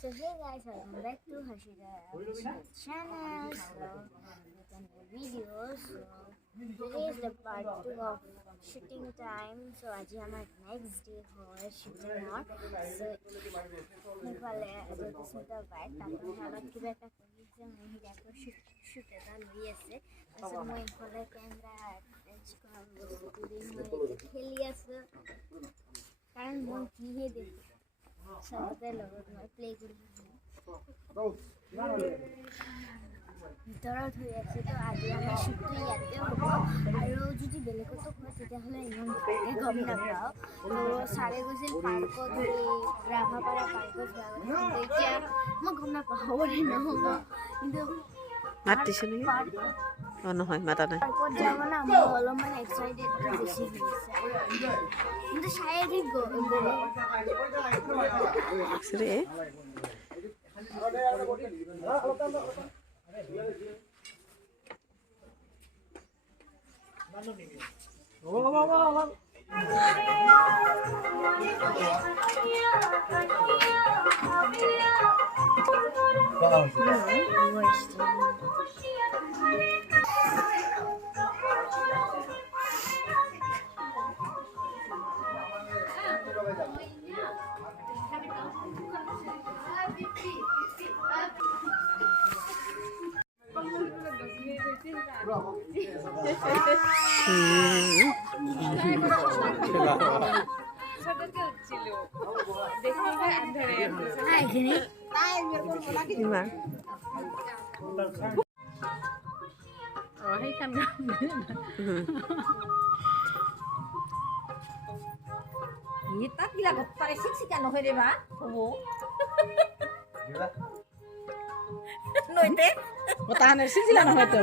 So hey guys, welcome back to Harshita channel. So with a new video. So today is the part 2 of shooting time. So आज हमारा next day है shooting और so निकाले ज्योतिष्मिता bike तापर हमारा किबे का कोई मैं ही जाकर shoot এটা লই আছে so মই ইফালে ক্যামেরা অ্যাটাচ করব দুদিন মই খেলি আছে কারণ মই কিহে দেখি সবদের লগত মই প্লে করি ভিতৰত হৈ আছে তো আজি আমাৰ শুটটো ইয়াতে হ'ব আৰু যদি বেলেগতো হয় তেতিয়াহ'লে ইমান ভালকৈ গম নাপাওঁ তো চাৰে গৈছিল পাৰ্কত ৰাভাপাৰা পাৰ্কত যোৱা এতিয়া মই গম নাপাওঁ হ'ব নে নহ'ব কিন্তু মাতিছে নেকি অঁ নহয় মাতা নাই পাৰ্কত যাব না মই অলপমান এক্সাইটেড বেছি হৈছে কিন্তু চায়েদি গ'লে আছৰে Hitat gila kok pare siksikan no hede ba? Oh. No ite? Matahan sila no ito.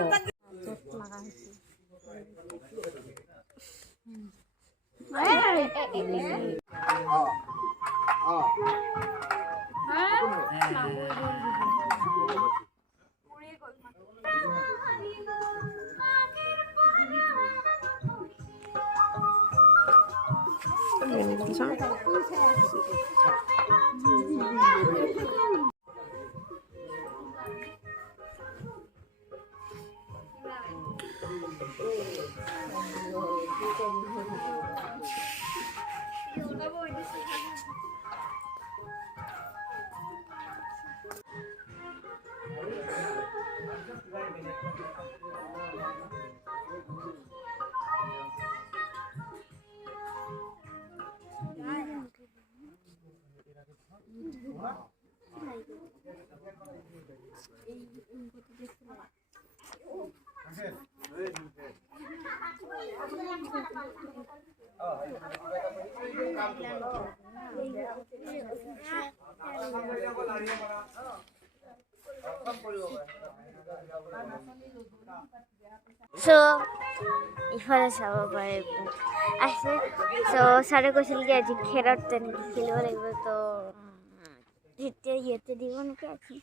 So ইফালে চাব পাৰিব আছে so ছাৰে কৈছিল কি আজি খেৰত তেনেকৈ খেলিব লাগিব তো যেতিয়া ইয়াতে দিব নেকি আজি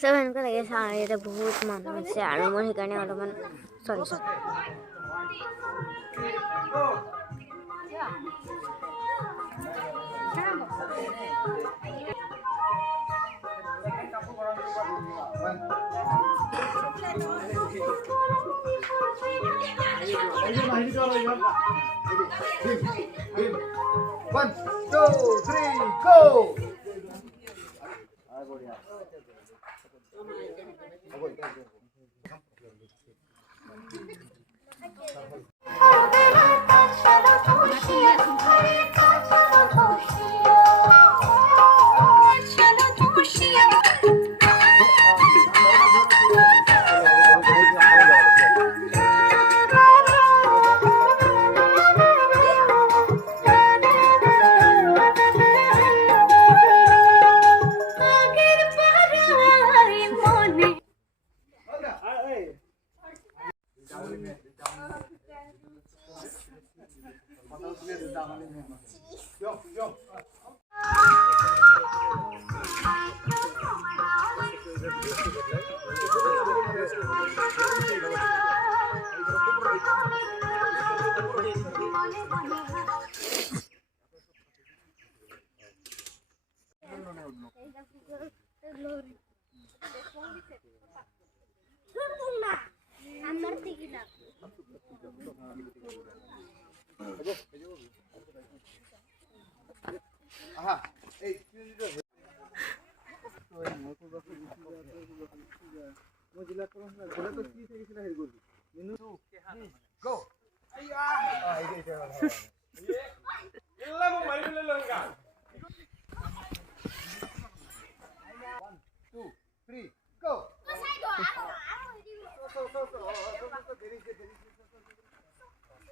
চব এনেকুৱা লাগে চাওঁ ইয়াতে বহুত মানুহ আছে আৰু মই সেইকাৰণে অলপমান চৰি One, two, three, go! Yo. Aha. Hey, go. One, two, three, go.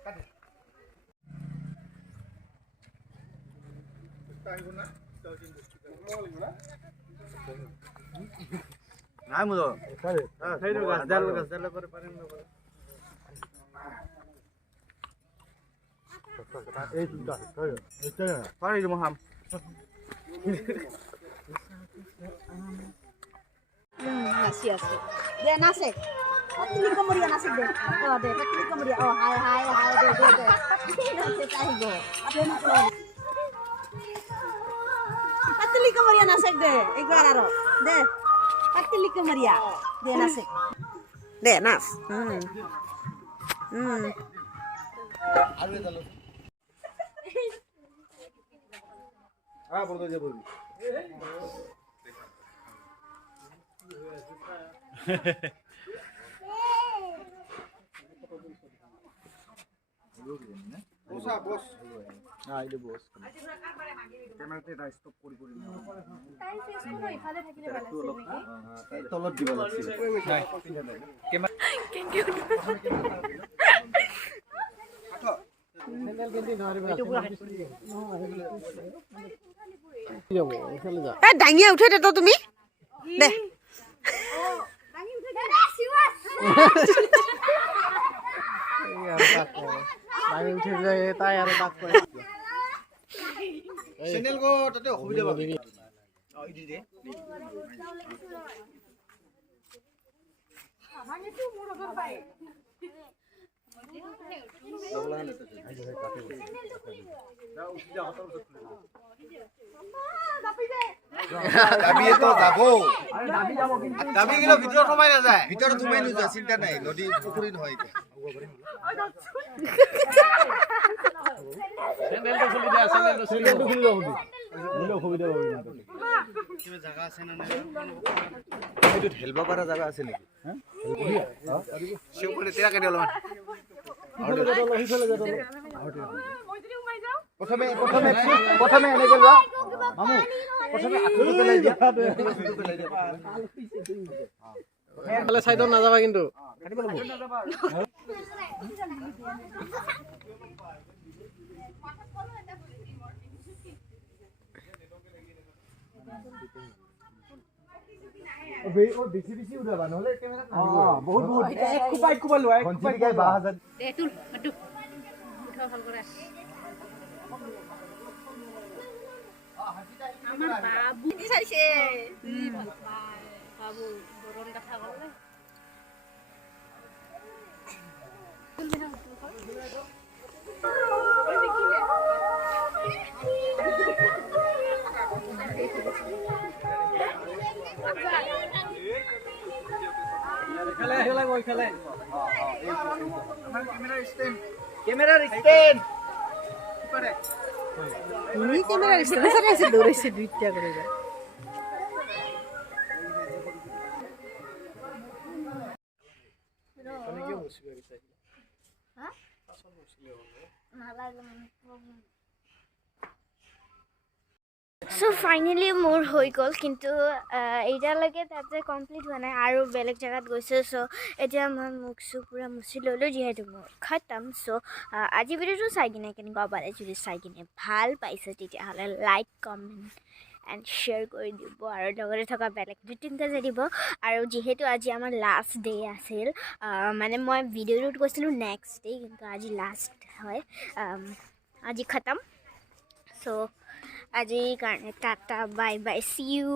Cut it. নাই মুজো খাইলো গাছডাল করে পারেন না এই দুটা খাইলো এটা পারি মহাম Nasi asi. Dia nasi. Patili kemudian nasi deh. Oh deh, patili kemudian. Oh hai deh. Patili nasi tahu. Ada nak lo. Patili kemudian nasi deh. Igual aro. Deh. Patili kemudian. Dia nasi. দে নাচ আরে চলো বলতো যে বলবি বসা বস আইলে বস ক্যামেরাতে এটা স্টপ করি না টাইম শেষ হলো ইফালে থাকিলে ভালো আছে তলত দিব লাগছিল নাই ক্যামেরা স্যান্ডেল কেন্দি নহারিবা যাব চলে যা এ ডাঙিয়া উঠে দে তো তুমি দে ডাঙি উঠে দে শিবাস ডাঙি উঠে যায় তাই আর তাক করে স্যান্ডেল গো তাতে অসুবিধা পাবি ইদি দে মানে তো মোর ওপর পায় দাবি তো যাব দাবি গেলে ভিতৰত সোমাই না যায় ভিতৰত সোমাই না যায় চিন্তা নাই নদী পুখুৰী নহয় এটা স্যান্ডেলটো খুলি দে মুলে অসুবিধা পাবি কিবা জায়গা আছে না নাই এইটো হেলব পৰা জায়গা আছে নেকি হ্যাঁ সেও করে তেরা কেটে অলমান প্রথমে এনে গেলবা মামু প্রথমে আঠুটো পেলাই দিয়া এফালে সাইডত নাযাবা কিন্তু বেছি উঠাবা নহলে কেমেৰা বহুত এক কুপাই লোৱা এক কুপাই গায় 12000 দে তুল মাটু উঠা ভাল করে আমার বাবু কি সারিছে বাবু গরম কথা বলে খেলা গৈ খেলে আমার ক্যামেরার স্ট্যান্ড পারে তুমি ক্যামেরা রিসে দৌড়াইছে দুইটা করে যা মানে কি বসিবা বিচাই হ্যাঁ নালাগে সো ফাইনালি মোৰ হৈ গ'ল কিন্তু এতিয়ালৈকে তাতে কমপ্লিট হোৱা নাই আৰু বেলেগ জেগাত গৈছে চ' এতিয়া মই মুখ চুখ পূৰা মুচি ল'লোঁ যিহেতু মোৰ খতম চ' আজি ভিডিঅ'টো চাই কিনে কেনেকুৱা পালে যদি চাই কিনে ভাল পাইছে তেতিয়াহ'লে লাইক কমেণ্ট এণ্ড শ্বেয়াৰ কৰি দিব আৰু লগতে থকা বেলেগ 2-3টা যে দিব আৰু যিহেতু আজি আমাৰ লাষ্ট ডে আছিল মানে মই ভিডিঅ'টোত কৈছিলোঁ নেক্সট ডে কিন্তু আজি লাষ্ট হয় আজি খতম চ' আজিৰ কাৰণে tata bye bye see U